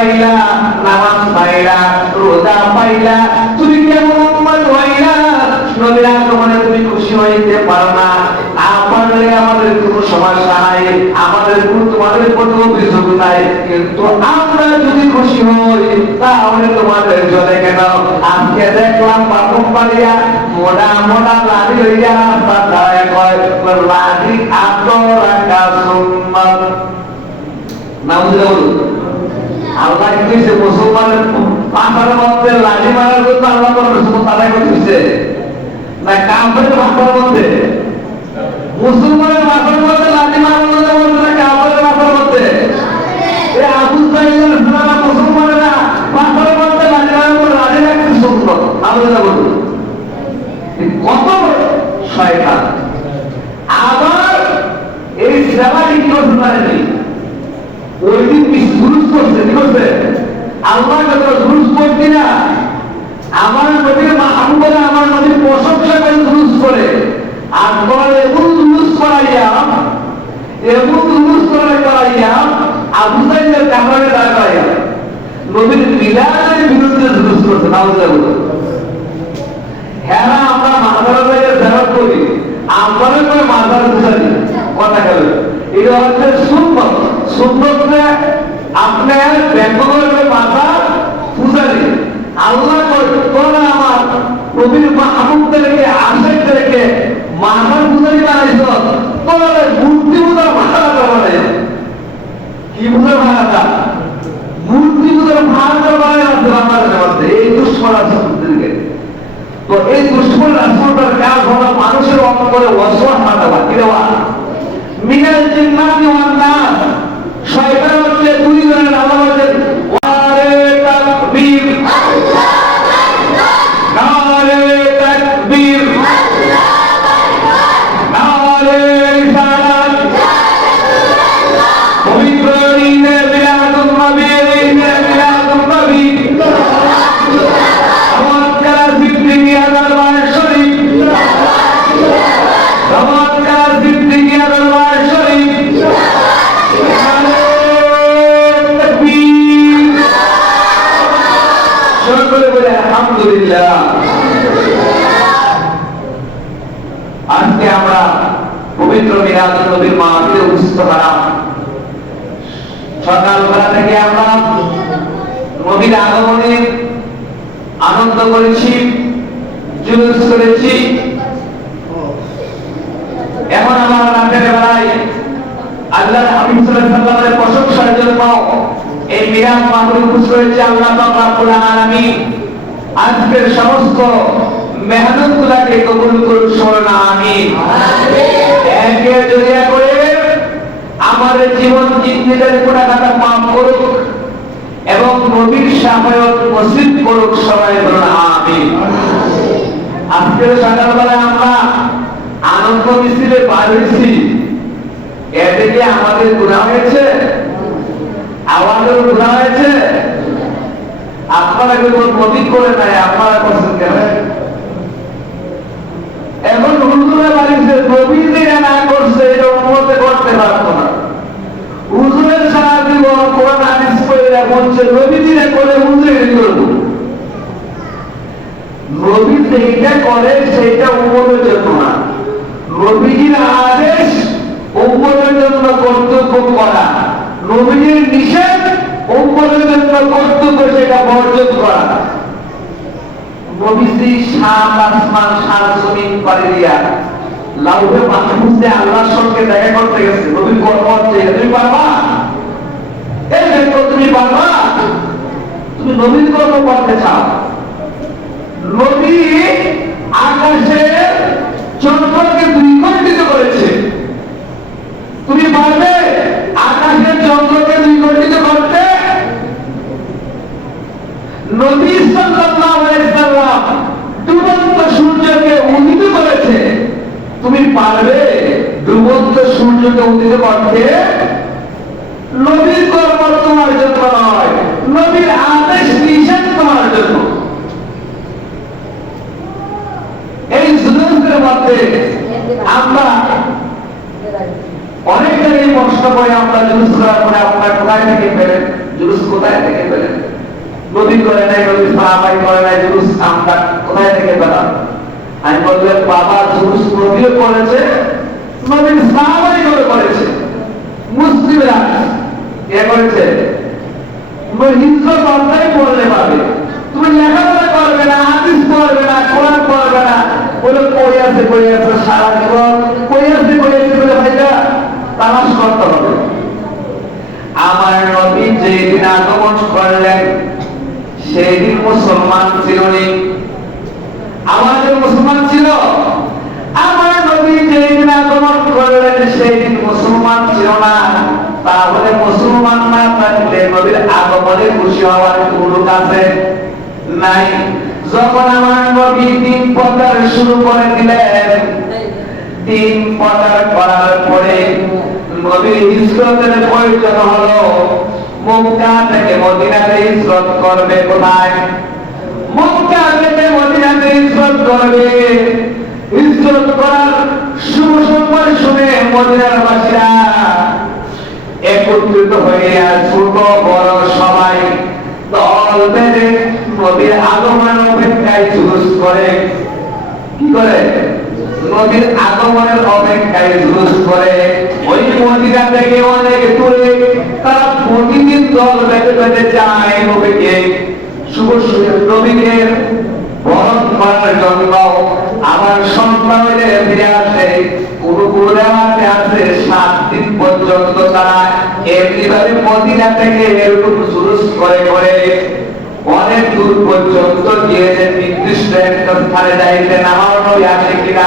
পাইলা, নামাজ পাইলা, রোজা পাইলা। তুমি কেমন উম্মত হইলা? নবীর আগমনে তুমি খুশি হইতে পারো না। না আমাদের কোনো সমস্যা নাই। আমাদের কোনো তোমাদের কোনো অভিযোগ নাই। কিন্তু আমরা যদি খুশি হই, তাহলে তোমাদের চলে কেন? আজকে দেখলাম বাপন পালিয়া, মোটা মোটা লাঠি লইয়া রাস্তা দাঁড়ায় কয় লাঠি আদর রাখা সুন্নত নাউজুবিল্লাহ। বলুন। আল্লাহ কইছে মুসলমানের পাখার মধ্যে লাঠি মারার জন্য আল্লাহ কোন না কাপড়ের মাথার মধ্যে? মুসলমানের মধ্যে লাঠি মারার জন্য বলছে না কাপড়ের মাথার মধ্যে? এ আবু মুসলমানেরা মধ্যে লাঠি মারার জন্য রাখতে সুন্দর কত শয়তান। আবার এই সেবা কি করতে পারেনি ওই দিন জুলুস করছে? কি আল্লাহ যত জুলুস করছি না, আমার নবীর মাহবুবের আমার নবীর প্রশংসা করে জুলুস করে। আর বলে এমন জুলুস করাইয়া, এমন জুলুস করে করাইয়া, আবু সাইদের কামড়ে দাঁড় নবীর মিলাদের বিরুদ্ধে জুলুস করছে নাউজুবিল্লাহ হ্যাঁ আমরা মাথার জায়গায় ফেরত করি। আমরা করে মাথার বুঝালি কথা গেল এটা হচ্ছে সুন্নত। সুন্নতটা আপনার ব্যাপকভাবে মাথা বুঝালি। আল্লাহ তোরা আমার নবীর মাহবুবদেরকে, আশেকদেরকে মাথার বুঝালি বানাইছ তোরা মূর্তি বুঝার মাথা বানাই কি বুঝার মাথা মূর্তি বুঝার মাথা বানাই আছে বাংলাদেশের মধ্যে এই দুষ্কর আছে তো এই দুশ্মন রাসূলটার কাজ হলো মানুষের অন্তরে ওয়াসওয়াস পাঠাবা কি দেওয়া মিনাল জিন্নাতি ওয়ান নবীর আগমনে আনন্দ করেছি, জুলুস করেছি। এখন আমার রাতের বেলায় আল্লাহ হাবিব সাল্লাল্লাহু প্রশংসার জন্য এই মিরাজ উপস্থিত হয়েছে। আল্লাহ পাক রব্বুল আলামিন আজকের সমস্ত মেহনতগুলোকে কবুল করুন, শোনেন, আমিন। একে জড়িয়া করে আমাদের জীবন জিন্দিদের গুণাগাতা মাফ করুক। এবং নবীর সাহায্য মসজিদ করুক সবাই বলুন, আমিন। আজকে সকালবেলায় আমরা আনন্দ মিছিলে বার হয়েছি। এতে কি আমাদের গুণা হয়েছে। আমাদের গুণা হয়েছে। আপনারা কেবল প্রতীক করে নাই আপনারা পছন্দ কেন এখন হুজুরে বাড়িতে নবীদের না করছে এটা উন্মতে করতে পারতো না হুজুরের সারা জীবন কোরআন হাদিস পড়ে নবীজিরে করে করব। নবী যেটা করে সেটা উম্মতের জন্য না। নবীজির আদেশ উম্মতের জন্য কর্তব্য করা। নবীজির নিষেধ উম্মতের জন্য কর্তব্য সেটা বর্জন করা। নবীজি সাত আসমান, সাত জমিন পাড়ি দিয়া লাউহে মাহফুজে আল্লাহর সঙ্গে দেখা করতে গেছে। নবীর কর্ম হচ্ছে, তুমি পারবা? এই দেখো তুমি পারবা? তুমি নবীর কর্ম করতে চাও? নবী আকাশে চন্দ্রকে করেছে। তুমি পারবে আকাশের চন্দ্রকে করতে? নবী সাল্লাল্লাহু আলাইহি সাল্লাম ডুবন্ত সূর্যকে উদিত করেছে। তুমি পারবে ডুবন্ত সূর্যকে উদিত করতে? নবীর কর্ম তোমার জন্য নয় নবীর আদেশ নিষেধ তোমার জন্য। এই জুলুমের মধ্যে আমরা অনেক জায়গায় প্রশ্ন করে আমরা জুলুস করার পরে আপনারা কোথায় থেকে পেলেন? জুলুস কোথায় থেকে পেলেন? নদী করে নাই নদী সাহাবাই করে নাই, জুলুস আমরা কোথায় থেকে পেলাম? আমি বললেন বাবা জুলুস নদীও করেছে নদীর সাহাবাই করে করেছে। মুসলিমরা কে করেছে? তুমি লেখাপড়া করবে না, হাদিস পড়বে না, কোরআন পড়বে না। বলে, কই আছে কই আছে, সারা জীবন, কই আছে কই আছে? বলে ভাইরা তালাশ করতে হবে। আমার নবী মুসলমান ছিল আমার নবী যেদিন আগমন করলেন সেই দিন মুসলমান ছিল না। তাহলে মুসলমান না থাকলে নবীর আগমনে খুশি হওয়ার কোনো আছে। নাই। যখন আমার নবী দিন প্রচার শুরু করে দিলেন দিন প্রচার করার পরে নবীর হিজরতের প্রয়োজন হলো, মক্কা থেকে মদিনাতে হিজরত করবে কোথায়? মক্কা থেকে মদিনাতে হিজরত করবে। হিজরত করার শুভ সময় শুনে মদিনার বাসীরা একত্রিত হয়ে ছোট বড় সবাই দল বেঁধে নবীর আগমন অপেক্ষায় জুলুস করে। কি করে? নবীর আগমনের অপেক্ষায় জুলুস করে। ওই মদিনা থেকে অনেক দূরে তারা প্রতিদিন দল বেঁধে বেঁধে যায় নবীকে। শুভ নবীকে বরণ করার জন্য আমার সন্তানের ফিরে আসে। সাত দিন পর্যন্ত তারা থেকে করে করে অনেক দূর পর্যন্ত নির্দিষ্ট একটা স্থানে যাইতে নামানো আসে কিনা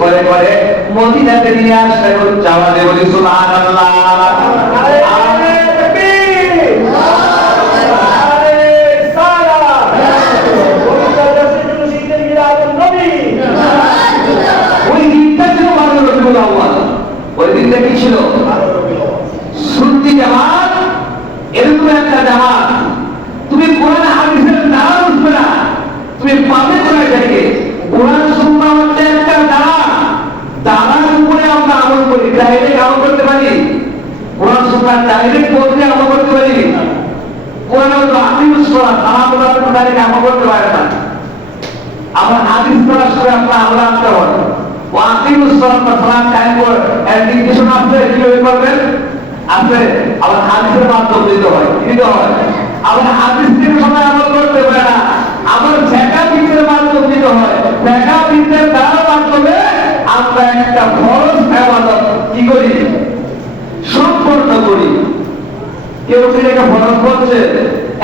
করে করে। মদিনাতে নিয়ে আসতে চাওয়া জামাতে বলি সুবহানাল্লাহ আরে তাকবীর আরে সালাম ওই দিনটা ছিল বারো রবিউল আউয়াল ওই দিনটা কি ছিল সুন্নি জামাত এরকম একটা জামাত তুমি কোরআন হাদিসের দ্বারা বুঝবে না তুমি পাবে কোথায় থেকে কোরআন সুন্নাহ হচ্ছে একটা দ্বারা দ্বারার উপরে আমরা আমল করি ডাইরেক্ট আমল করতে পারি সুন্নাহ ডাইরেক্ট করতে করতে পারে না। আমরা হাদিস সময় আমরা আমরা হবে। সালাত কায়েম করে। এর নির্দেশনা আছে করবেন? আছে। হাদিসের দিতে হয় দিতে হয়। আবার হাদিস থেকে আমল করতে না। দিতে হয়। দ্বারা মাধ্যমে আমরা একটা ফরজ ইবাদত কি করি? সম্পন্ন করি। কেউ কি এটাকে ফরজ করছে?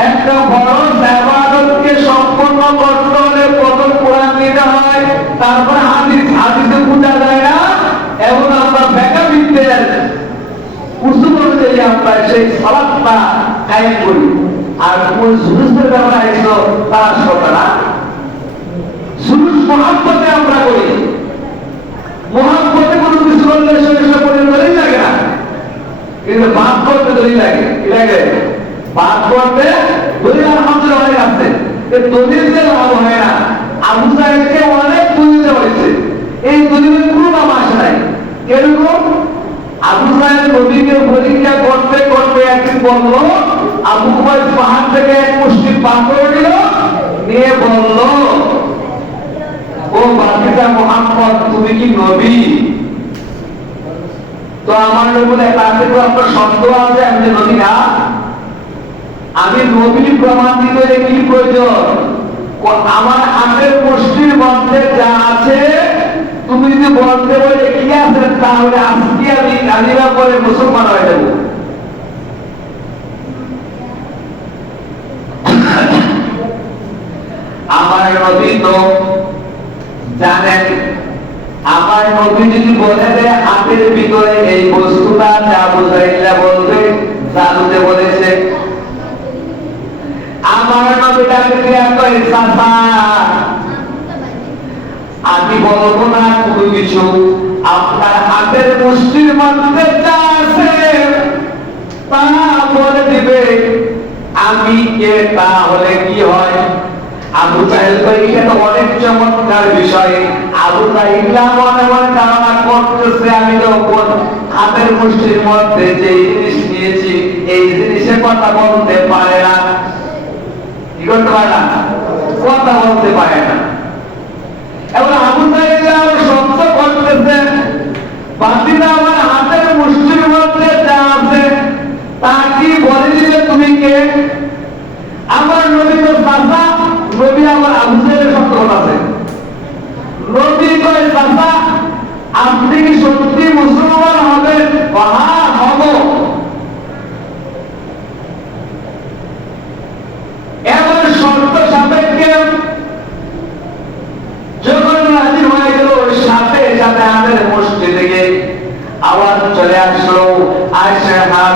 একটা ফরজ ইবাদতকে সম্পন্ন করতে হলে প্রথম কোরআন নিতে হয়, তারপর হাদিস, হাদিসে পূজা যায় না, এবং আমরা ফেকা বিদ্যের উসুল অনুযায়ী আমরা সেই সালাদটা কায়েম করি। আর কোন সুরুষের ব্যাপারে আইসো তারা শোকা সুরুষ মহাব্বতে আমরা করি। মহাব্বতে কোনো কিছু করলে সঙ্গে সঙ্গে পড়ে দলিল লাগে না কিন্তু বাদ করতে দলিল লাগে। কি লাগে? বাদ করতে দলিল আলহামদুলিল্লাহ অনেক আছে দলিল দিয়ে লাভ হয় না। আবু সাহেবকে অনেক দলিল হয়েছে এই দলিলের কোনো নাম আসে নাই। কীরকম? আবু সাহেব নবীকে পরীক্ষা করতে করতে একদিন বলল, আবু কুবাইস পাহাড় থেকে এক মুষ্টি পাথর দিল, নিয়ে বলল, ও বাকিটা মোহাম্মদ, তুমি কি নবী? তো আমার বলে তাতে তো আপনার সন্দেহ আছে, আমি যে নদী না। আমি নবীর প্রমাণ দিতে কি প্রয়োজন? আমার হাতের পুষ্টির মধ্যে যা আছে, তুমি যদি বলতে বলে কি আছে, তাহলে আজকে আমি কালিমা করে মুসলমান হয়ে যাব। আমার নবী তো জানেন আমার নবী যদি বলে যে হাতের ভিতরে এই বস্তুটা যা বুঝাইলে বলবে, জাদুতে বলেছে। আমার নবীটাকে দিয়া কই সাফা আমি বলব না কোনো কিছু। আপনার হাতের মুষ্টির মধ্যে যা আছে, তা বলে দিবে। আমি কে তা হলে কি হয়? আবু জাহেল তো অনেক চমৎকার বিষয়। আবু জাহিল্লা মনে মনে ধারণা করতেছে, আমি তো হাতের মুষ্টির মধ্যে যে জিনিস নিয়েছি, এই জিনিসের কথা বলতে পারে না। কি করতে পারে না? কথা বলতে পারে না। এবং আবু জাহিল্লা শব্দ করতেছে বাতিটা আমার হাতের মুষ্টির মধ্যে যা আছে, তা কি বলে দিলে তুমি কে?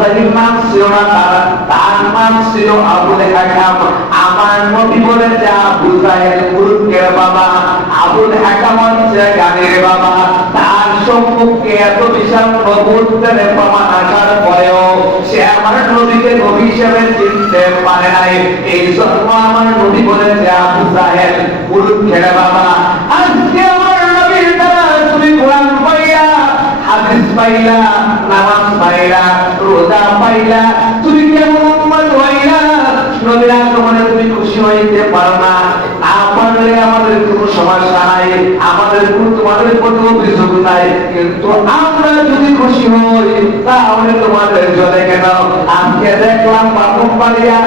আবু জাহিল নাম ছিল না তার তার নাম ছিল আবু নবী বলেছে আবু জাহেল মুরুকের বাবা বাবা তার সম্মুখে এত চিনতে পারে নাই এই জন্য আমার নবী মুরুকের বাবা আজকে আমার নবীর তুমি পাইলা পাইলা তুমি কেমন উম্মত হইলা নবীর আগমনে তুমি খুশি হইতে পারো না। আমাদের আমাদের কোনো সমস্যা নাই। আমাদের কোনো তোমাদের কোনো অভিযোগ নাই। কিন্তু আমরা যদি খুশি হই, তাহলে তোমাদের জলে কেন? আজকে দেখলাম বাপন পালিয়া